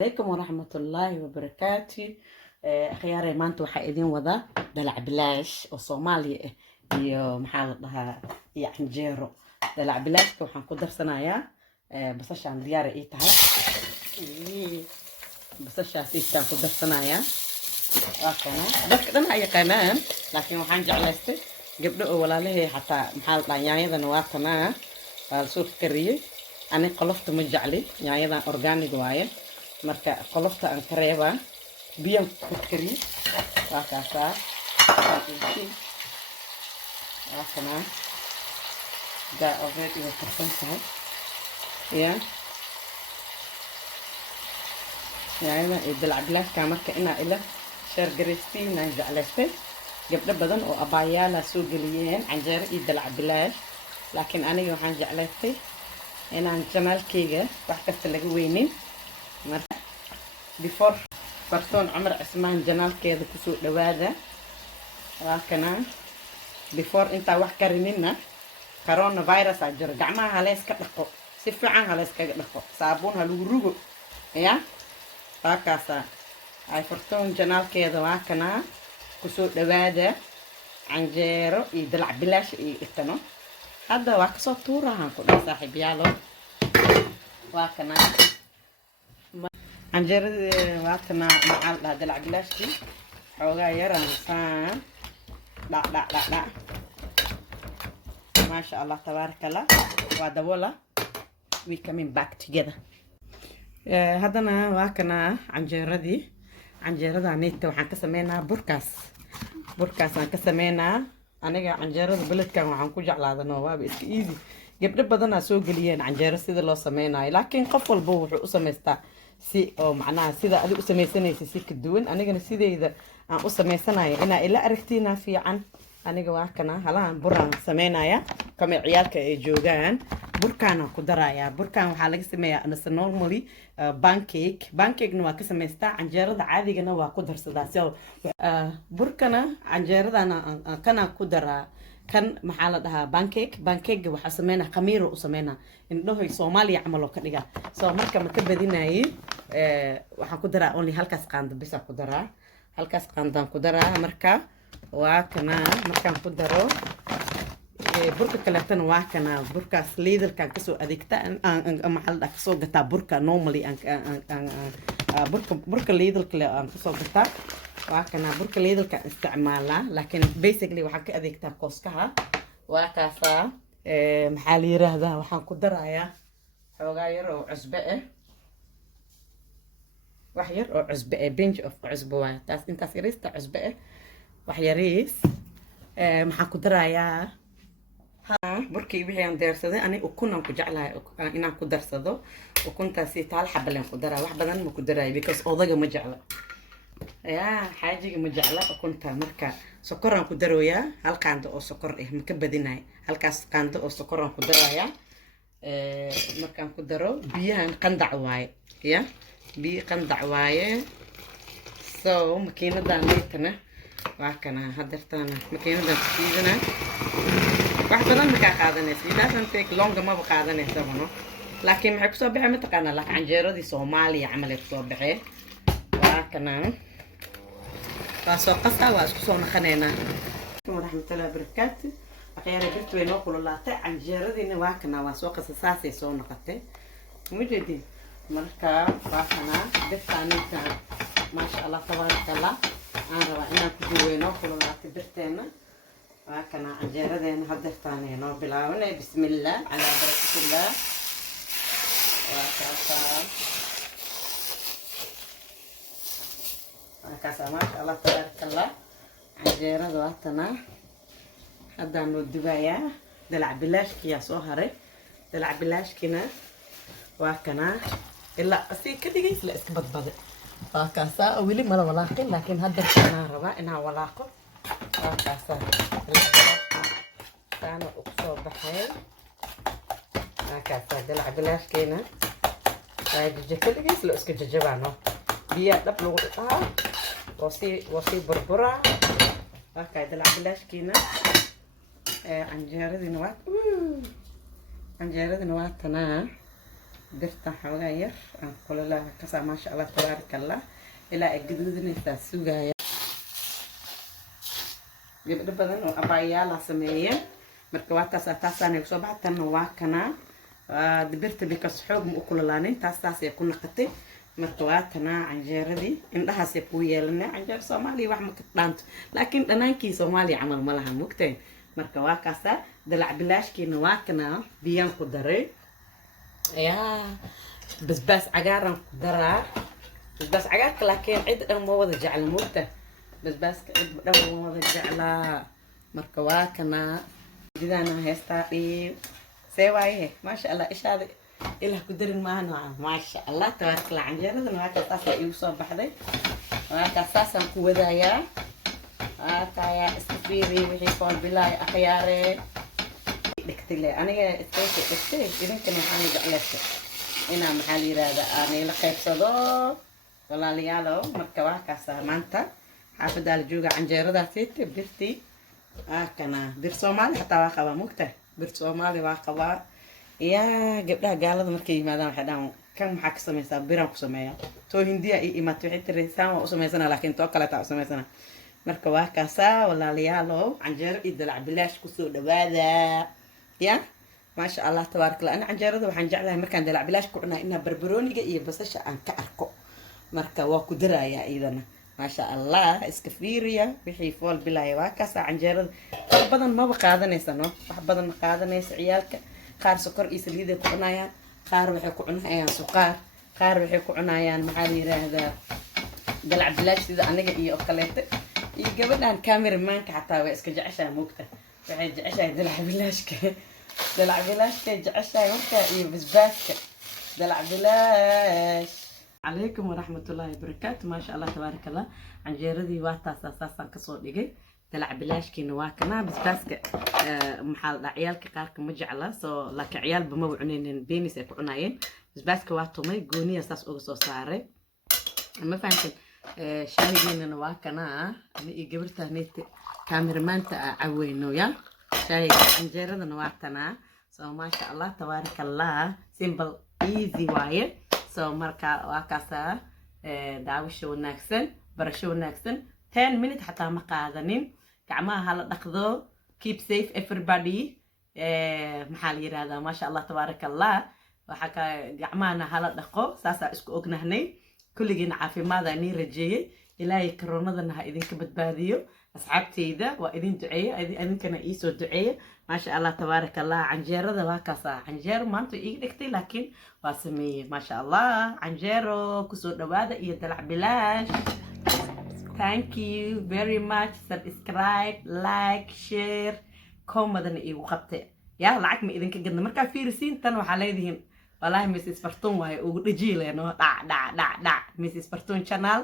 عليكم ورحمة الله وبركاته. خياري maanta waxaa idin wada dalac bilaash oo Soomaali ah iyo maxaa la dhahaa iyo canjeero. Dalac bilaashka waxaan ku darsanayaa basashaan diyaar ay tahay. basashaas intaan ku darsanayaa waakana dadka dhan ay yaqaanaan laakiin waxaan jeclaystay gabdho oo walaalahay xataa maxaa la dhahaa yaanyadana waa tanaa waa la soo kariyay. ani qolofta ma jecli, yaanyadan organic waaye. marka qolofta aan ka reebaa biyan ku kariyo waa kaasaa waa kana gaa ogeed iyo karsan tahay ya yaayada iyo dalac bilaashka marka inaa ila sheer gareystiin aan jeclaystay. gabdho badan oo abaayaala soo geliyeen canjeero iyo dalac bilaash, laakiin aniga waxaan jeclaystay inaan janaalkayga wax kasta laga weynin. marka before fartoon Cumar Cismaan janaalkeeda kusoo dhawaada. waa kana before intaa wax karinina coronavirus aa jiro, gacmaha halees ka dhaqo, si fiican halees kaga dhaqo, saabuun ha lagu rugo ya. waa kaasa ay fartoon janaalkeeda waa kana kusoo dhawaada canjeero iyo dalac bilaash iyo itano. hadda waa kasoo tuurahan ku dhaw saaxiibayaalo. waa kana canjeerada waa kana maxaa la dhahaa dalac bilaashkii xoogaa yaraan saan dhac maasha allah tabaarakallah. waa dabola, we coming back together. haddana waa kana canjeerada neeta waxaan ka sameynaa burkaasaan ka sameynaa. aniga canjeerada beledkan waxaan ku jeclaadano waaba iska easy. gabdho badanaa soo geliyeen canjeero sida loo sameynayo, laakiin qof walba wuxuu u samaystaa si oo macnaha sida adiga u sameysanaysa si ka duwan. anigana sideyda aan u sameysanayo inaa ila aragtiina fiican. aniga waa kana halahan buraan sameynaya kama ciyaalka ay joogaan. burkaana ku daraya. burkaan waxaa laga sameeyaa anasa normally pancake-na waa ka samaystaa, canjeerada caadigana waa ku darsadaa. so burkana canjeeradana kana ku daraa. kan maxaa la dhahaa pancake waxaa sameynaa khamiiro u sameynaa indhahoy Soomaaliya camal oo ka dhiga. so marka ma ka badinayay waxaan ku daraa only halkaas qaando bis ku daraa. halkaas qaandaan ku daraa. marka waa kana markaan ku daro burka kaleetana waa kana burkaas liidalkaan kasoo adeegta maxaa la dhahaa kasoo gataa burka normally burka liidalka aan kasoo gataa. waa kana burka liidalka isticmaalaa, laakiin basically waxaan ka adeegtaa kooskaha. waa kaasaa maxaa la yiraahdaa waxaan ku darayaa xoogaa yar oo cusbe ah, wax yar oo cusbe ah, binge of cusbe waaye taas. intaas yariista cusbe ah wax yariis. maxaan ku darayaa burkii wixii aan deersaday. ani ukunaan ku jeclahay inaan ku darsado. ukuntaasi taal xabaleen ku daraa, wax badan ma ku daraayo because odaga ma jecla yaa xaajiga ma jecla ukunta. marka sokoraan ku darooyaa, hal qaando oo sokor ah ma ka badinaay. halkaas qaando oo sokoraan ku darayaa. markaan ku daro biyahan qandac waaye ya, biyo qandac waaye. so makiinadan leetana waa kana hadeertaan makiinadan ku shiidana. wax badan ma kaa qaadanaysa, it doesn't take long, maba qaadanaysa bano. laakiin maxay kusoo baxay mataqaanaa laakiin canjeeradii Soomaaliya camal ay kusoo baxee. waa kana waa soo qasaa, waa isku soo naqanaynaa. waraxmatullaahi wabarakaatu. akhyaara birtu way noo kululaatay. canjeeradiina waa kana waa soo qasa, saasay soo noqotay mujeedin. marka waa kana birtaanita maasha allah tabaarakallah. aan rabaa inaan ku duway noo kululaatay birteena. waa kana canjeeradeena hadeertaanay noo bilaabanay. bismillaah calaa barakatillah. waa kaasaa kaasaa maasha allah tabaarakallah. canjeerada waatana haddaan noo dubayaa. dalac bilaashkiyaa soo haray. dalac bilaashkina waa kana ilaa si ka dhigays la iska badbada. waa kaasaa weli mala walaaqin, laakiin hadeertaanaan rabaa inaan walaaqo. waa kaasaa saana u soo baxay. waa kaasaa dalac bilaashkeena waa jajaka dhigays la iska jajabaano. biyaa dhab lagu dhahaa waa sii burburaa. waa kaa dalac bilaashkeena. canjeeradina waa tanaa birtan xoogaa yar aan kululaha kasaa maasha allah tabaaraka allah ilaa ay gaduudinaysaa sugaya gabdho badan oo abaayaala sameeyeen marka waa taasaanay soo baxay tanna waa kanaa birta bikas xoog ma u kululaanin taasay ku naqatay marka waa kanaa canjeeradii indhahaasay ku yeelanay canjeer soomaaliya wax ma ka dhaanto laakiin dhanaankii soomaaliya camal ma laha mugteen marka waa kaasaa dalac bilaashkiina waa kanaa biyaan ku daray yaa basbaas cagaaran ku daraa basbaas cagaarka laakiin cid dhan ma wada jecla mugta basbaaska cid dhan ma wada jeclaa marka waa kanaa jidaana heestaa dhiib see waaye maasha allah ishaada ilah ku darin maahana maasha allah tabaaraka allah canjeeradana waa kaasaasa igu soo baxday waa kaasaasaan ku wadaayaa waa kaayaa iska fiiri wixii fool bilaay akhyaare dhigtile aniga iskaysa dhigtay idinkana waxaan jeclaystay inaa maxaa la yiraahdaa aanay la qaybsado walaalayaalo marka waa kaasaa maanta xaafaddaa la jooga canjeeradaasiita birtii kana bir soomaali xataa waa qabaa mugtahay bir soomaali waa qabaa yaa gabdhaha gaalada markay yimaadaan waxay dhahaan kan maxaa ka samaysaa biraan ku sameeya too hindiya ii imaatay waxay tiri saan waa u samaysana laakiin too kaleetaa u samaysana marka waa kaasaa walaalayaalo canjeero iyo dalac bilaash kusoo dhawaada ya maasha allah tabaaraka allah ana canjeerada waxaan jeclahay markaan dalac bilaash ku cunaa inaa barbarooniga iyo basasha aan ka arko marka waa ku darayaa iyadana maasha allah iska fiiriya wixii fool bilaaya waa kaasaa canjeerada wax badan maba qaadanaysano wax badan ma qaadanaysa ciyaalka qaar sokor iyo saliiday ku cunayaan qaar waxay ku cunayaan suqaar qaar waxay ku cunayaan maxaa la yiraahdaa dalac bilaash sida aniga iyo oo kaleete iyo gabadhan cameramanka xataa way iska jeceshahay mugta waxay jeceshahay dalac bilaashka jeceshahay marka iyo basbaaska dalac bilaash عليكم ورحمة الله وبركاته ما شاء الله تبارك الله عنجيردي واتاس أساسا كسور دقي تلعب بلاش كي نواكنا بس باسك محل عيالك قارك مجعلة سو لك عيال بموعنين بيني سيكوناين بس باسك واتومي قوني أساس أوغسو صاري ما فهمتين شاهدين نواكنا يقبرتها نيت كاميرمان تعوينو يا شاهد عنجيرد نواكنا سو ما شاء الله تبارك الله سيمبل ايزي وايد so marka waa kaasaa daawasho wanaagsan barasho wanaagsan 10 minutes xataa ma qaadanin gacmaha hala dhaqdo keep safe everybody maxaa la yiraahdaa maasha allah tabaaraka allah waxa ka gacmahana hala dhaqo saasaa isku ognahnay kulligiina caafimaada nii rajeeyay ilaahay koronadana ha idinka badbaadiyo asxaabteyda waa idin duceeyo idinkana ii soo duceeyo maasha allah tabaaraka allah canjeerada waa kaasaa canjeero maanta ii dhigtay laakiin waa sameeyey maasha allah canjeero kusoo dhawaada iyo dalac bilaash thank you very much subscribe like share komadana iigu qabtay yaa lacag ma idinka gadna markaa fiirisiin tan waxaa leedihiin والله ميسيس فرتون وهي ودجيله انه دع Mrs. Fartun channel